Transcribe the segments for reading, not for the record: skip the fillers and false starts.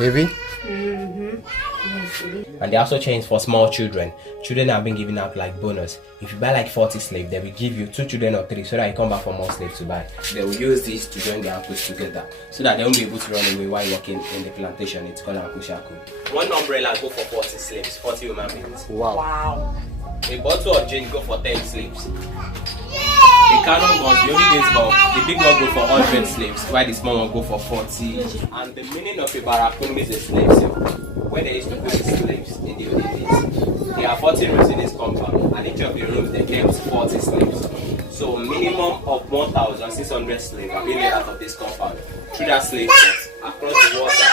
Heavy? And they also change for small children. Children have been given out like bonus. If you buy like 40 slaves, they will give you 2 children or 3 so that you come back for more slaves to buy. They will use this to join their ankles together so that they won't be able to run away while working in the plantation. It's called ankle. One umbrella go for 40 slaves, 40 human beings. Wow. A bottle of gin go for 10 slaves. The cannon guns, the only days go, the big one go for 100 slaves, while the small one go for 40. And the meaning of a barracoon is a slave cell. Where they used to put the slaves in the olden days. There are 40 rooms in this compound, and each of the rooms they kept 40 slaves. So minimum of 1,600 slaves are being let out of this compound through that slave port across the water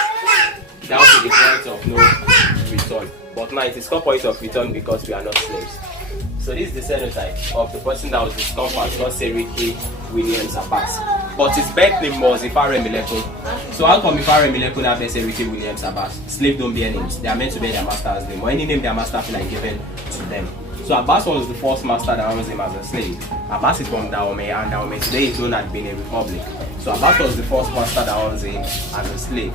down to the point of no return. But now it is called point of return because we are not slaves. So this is the cenotype of the person that was discovered, called Seriki William Abbas. But his birth name was Ifare Mileko. So how come Ifare Mileko now bears Seriki William Abbas? Slaves don't bear names. They are meant to bear their master's name, or any name their master feel like given to them. So Abbas was the first master that owns him as a slave. Abbas is from Dahomey, and Dahomey today is known as being a republic. So Abbas was the first master that owns him as a slave.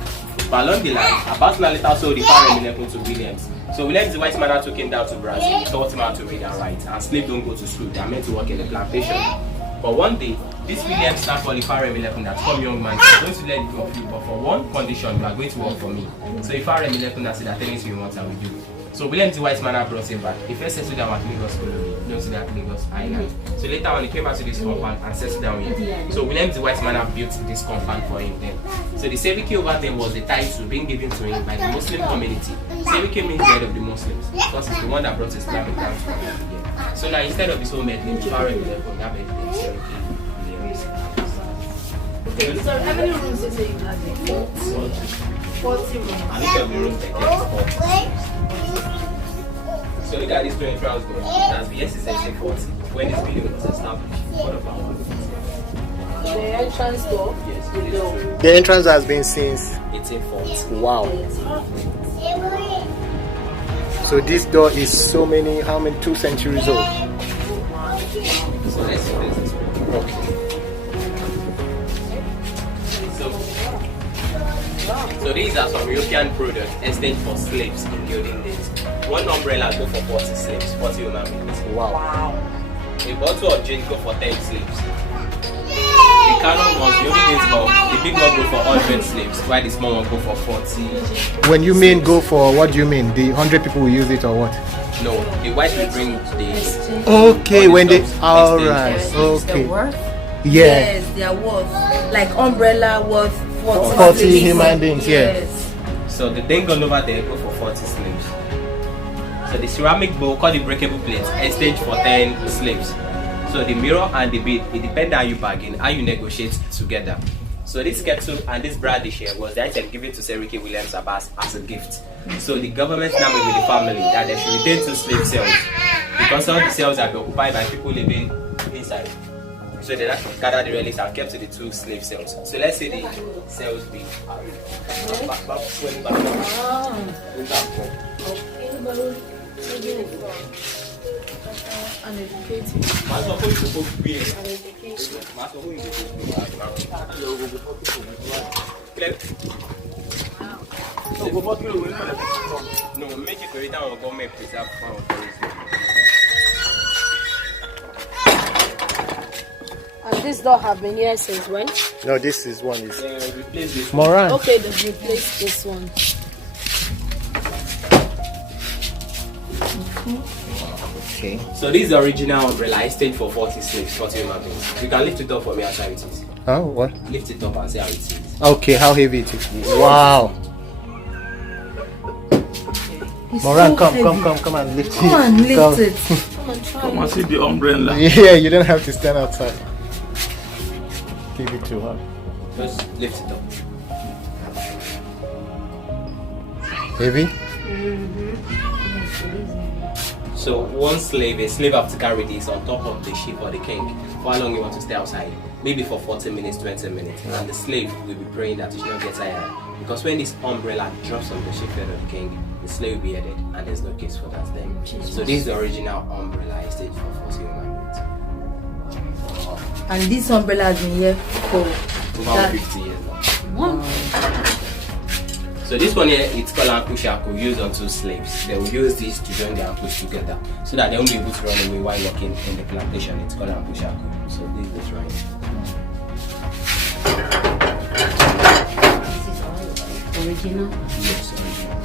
But along the line, Abbas later sold Ifare Mileko to Williams. So Williams, the white man, that took him down to Brazil, taught him how to read and write. And slaves don't go to school, they are meant to work in the plantation. But one day, this Williams started calling Ifare Mileko that, come young man, I'm going to let you go free, but for one condition, you are going to work for me. So Ifare Mileko said, anything you want, I will do. So Williams, the white man, brought him back. He first settled down at Lagos Colony, known to that Lagos Island. So later on, he came back to this compound and settled down here. So Williams, the white man, built this compound for him then. So the Seriki over there was the title being given to him by the Muslim community. Seriki means head of the Muslims because he's the one that brought Islam down from here. So now instead of his own name, Ifare Mileko, that made him Seriki Williams Abbas. Okay, so how many rooms did you say you had? 40 rooms. And each of the rooms they kept 40. So look at this 20 hours going. That's yes, it's 1840 when this building was established. What about one? The entrance door? Yes, the door. The entrance has been since 1840. Wow. So this door is so many, how many, 2 centuries old? So let's see this. Okay. So these are some European products exchanged for slaves in the olden days. One umbrella go for 40 slaves, 40 human beings. Wow. A bottle of gin go for 10 slaves. The cannon guns, the only days go, the big one go for 100 slaves, while the small one go for 40. When you mean go for, what do you mean? The 100 people will use it or what? No, the white will bring the... Okay, when they... Alright, Yes, okay. the worth? Yeah. Yes, they are worth. Like umbrella worth 40 human beings, yeah. So the thing gone over there go for 40 slaves. So the ceramic bowl called the breakable plates exchange for 10 slaves. So the mirror and the bead, it depends on how you bargain, how you negotiate together. So this kettle and this brandy here was the item given to Seriki William Abbas as a gift. So the government now with the family that they should retain 2 slave cells because all the cells are occupied by people living inside. So they gathered the relics and kept to the 2 slave cells. So let's say the cells be no, make it very down or government preserve And this door have been here since when? No, this is one. Is replace this. Moran. Okay, they've replaced this one. Okay. So this is the original umbrella exchange for 40 slaves, 40 human beings. You can lift it up for me and show it is. Oh, what? Lift it up and see how it is. Okay, how heavy it is. Wow. It's Moran, so come and lift it. Come on, lift Come. it. Come and try. Come and see the umbrella. Yeah, you don't have to stand outside. Give it to her. Just lift it up. Heavy? So one slave, a slave have to carry this on top of the ship or the king. For how long you want to stay outside? Maybe for 40 minutes, 20 minutes. And the slave will be praying that it should not get tired. Because when this umbrella drops on the shipyard of the king, the slave will be headed and there's no case for that then. So this is the original umbrella exchange for 40 human beings. And this umbrella has been here for About 50 years now. So this one here, it's called ankle shackle, used on two slaves. They will use this to join their ankles together so that they won't be able to run away while working in the plantation. It's called ankle shackle. So this is right. Original? Yes, original.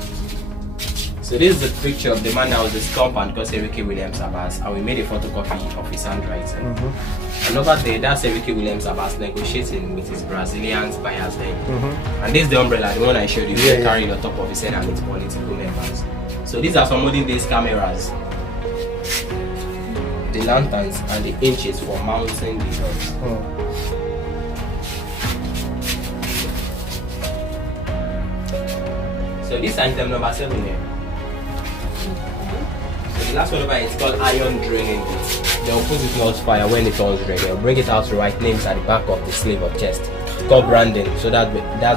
So this is the picture of the man that was his compound called Seriki William Abbas, and we made a photocopy of his handwriting. And over there, that's Seriki William Abbas negotiating with his Brazilian buyers there. And this is the umbrella, the one I showed you, carrying on top of his head and its political members. So these are some modern days cameras, the lanterns and the inches for mounting the doors. So this is item number 7 here. So the last one over here is called iron draining bit. They'll put it on fire when it turns red. They'll bring it out to write names at the back of the sleeve or chest. Called branding. So that's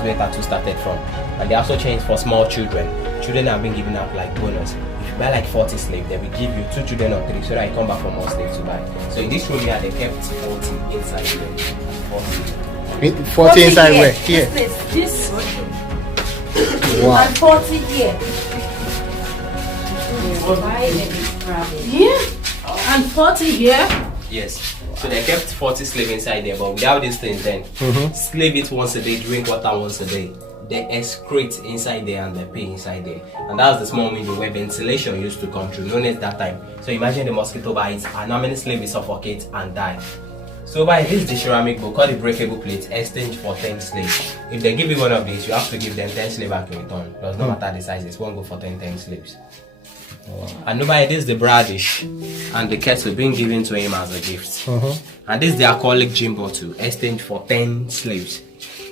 where tattoo started from. And they also changed for small children. Children have been given out like bonus. If you buy like 40 slaves, they will give you 2 children or 3 so that you come back for more slaves to buy. So in this room here, they kept 40 inside here. 40 inside where? Here. This Wow. and 40 here. Yeah. And 40 here. Yes. So they kept 40 slaves inside there, but without these things then, slave eat once a day, drink water once a day. They excrete inside there and they pee inside there. And that's the small window where ventilation used to come through, known as that time. So imagine the mosquito bites and how many slaves suffocate and die. So by this is the ceramic book called the breakable plate, exchange for 10 slaves. If they give you one of these, you have to give them 10 slaves back in return. Does not matter the size, this won't go for 10 slaves. And over here, this is the bradish and the kettle being given to him as a gift. And this is the alcoholic gin bottle, exchange for 10 slaves.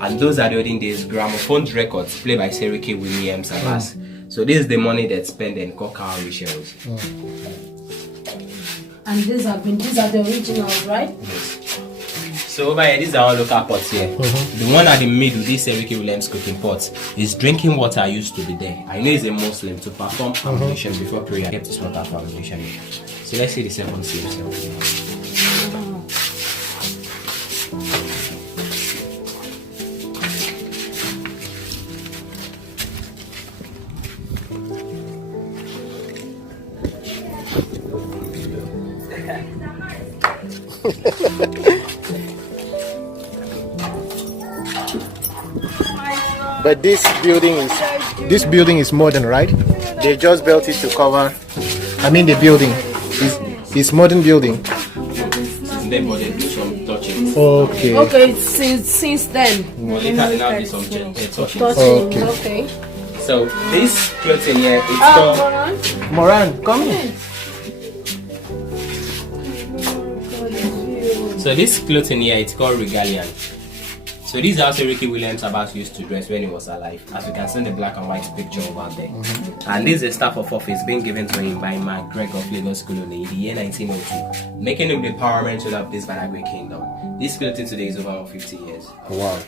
And those are the olden days gramophone records played by Seriki William Abbas. So this is the money they spend in cowrie shells. And these are the originals, right? Yes. So over here, these are all local pots here. The one at the middle, this Seriki Williams cooking pot, is drinking water used to be there. I know he's a Muslim to perform ablution before prayer. I kept his water for ablution. So let's see the second slave. But this building is modern, right? They just built it to cover. I mean, the building is modern building. Then but they do some touching. Okay. Okay, since then. Well, later they now do some touching. Okay. So this clothing here, it's called Moran, come here. So this clothing here, it's called regalian. So this is how Seriki William Abbas used to dress when he was alive. As you can see in the black and white picture over there. And this is a staff of office being given to him by MacGregor of Lagos Colony in the year 1902, making him the paramount ruler of this Badagry kingdom. This clothing today is over 50 years. Wow.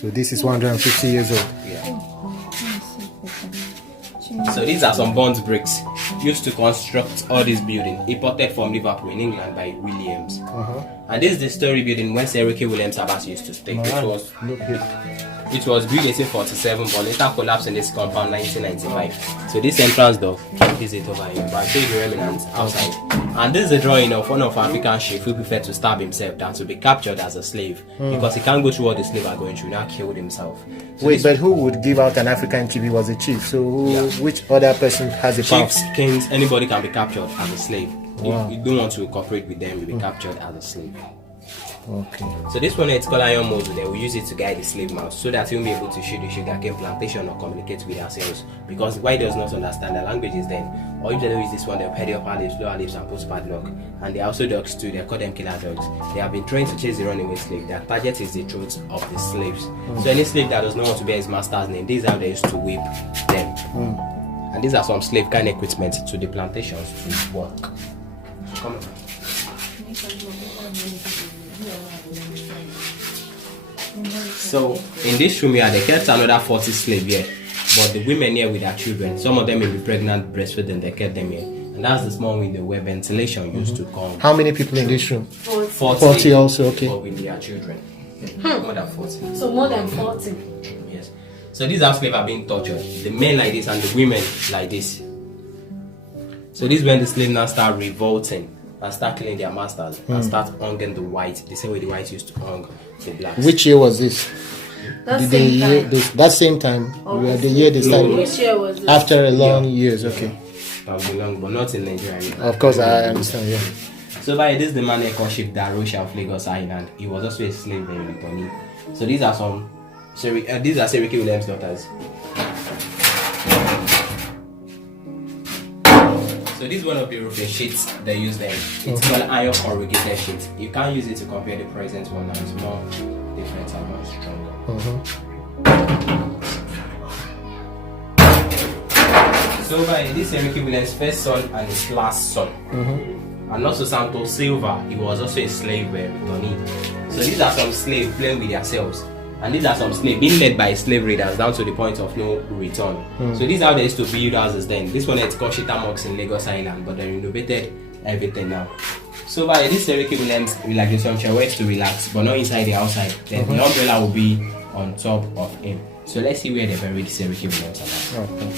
So this is 150 years old. Yeah. So these are some bond bricks used to construct all this building, imported from Liverpool in England by Williams. And this is the story building when Seriki William Abbas used to stay. It was built in 1847, but later collapsed in this compound 1995. So this entrance door is it over here, but I show you the remnants outside. And this is a drawing of one of African chiefs who preferred to stab himself than to be captured as a slave because he can't go through what the slave are going through. Now killed himself. So wait, but who would give out an African chief? He was a chief. So which other person has a power? Chiefs, kings, anybody can be captured as a slave. Wow. If you don't want to cooperate with them, you'll be captured as a slave. Okay. So this one it's called iron model. They will use it to guide the slave mouth so that he'll be able to shoot the sugarcane plantation or communicate with ourselves. Because white does not understand the languages then, or if they don't use this one, they'll pay the upper lips, lower lips, and post padlock. And they are also dogs too. They call them killer dogs. They have been trained to chase the runaway slave. Their target is the throats of the slaves. So any slave that does not want to bear his master's name, these are how they used to whip them. And these are some slave kind equipment to the plantations to work. So come on. So in this room here, they kept another 40 slaves here, but the women here with their children, some of them may be pregnant, breastfeeding, they kept them here. And that's the small window where ventilation used to come. How many people in this room? 40 also, okay. But with their children. More than 40. So more than 40. Yes. So these are slaves are being tortured. The men like this and the women like this. So this is when the slaves now start revolting and start killing their masters and start hanging the whites the same way the whites used to hang the blacks. Which year was this? That Did same they time. that same time? Where the year they started? Which year was it? After a long years, okay. That will be long, but not in Nigeria. Of course, I understand. Yeah. So by this, the man they called ship Darosha of Lagos Island. He was also a slave in Retoni. So these are some. These are Seriki William's daughters. So this is one of the roofing sheets they use them. It's called iron corrugated sheet. You can't use it to compare the present one. Now it's more different and more stronger. So by this Seriki William's first son and his last son. And also Santos Silva, he was also a slave in Retoni. So these are some slaves playing with themselves. And these are some slaves being led by slave raiders down to the point of no return. So this is how they used to build houses then. This one is called Shita Mosque in Lagos Island, but they renovated everything now. So by this Seriki Williams relaxation chair, where it's to relax, but not inside the outside. Then the umbrella will be on top of him. So let's see where they buried Seriki Williams. Okay.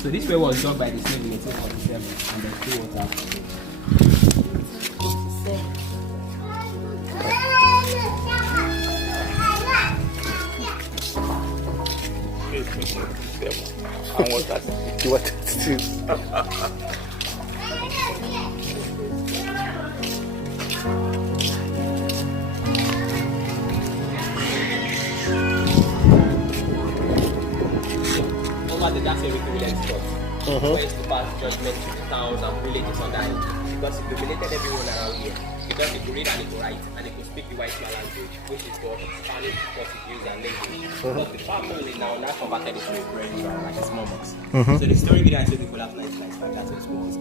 So this way was dug by the slave in 1847 and there's still water. Over the that's Seriki Williams court. Where is to pass judgment to the towns and villages under him. Because he dominated everyone around here. Because he could read and he could write and he could speak the white man language, which is called Spanish, Portuguese, and English. But the family now converted it to a bread like a small box. So the story began until the collapse 1995, that's what schools.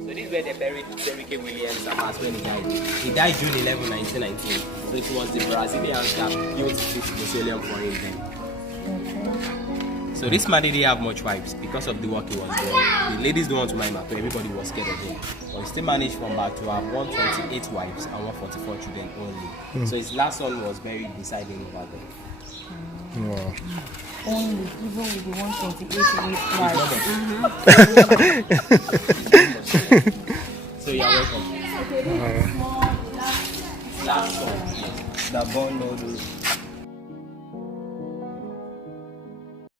So this is where they buried Seriki William Abbas when he died. He died June 11, 1919. So it was the Brazilians that built this mausoleum for him then. So this man didn't have much wives because of the work he was doing. The ladies don't want to marry him, so everybody was scared of him. But he still managed from back to have 128 wives and 144 children only. So his last son was buried beside him over there. Wow. Only, even with the 128 wives. So you're welcome. Last son, the born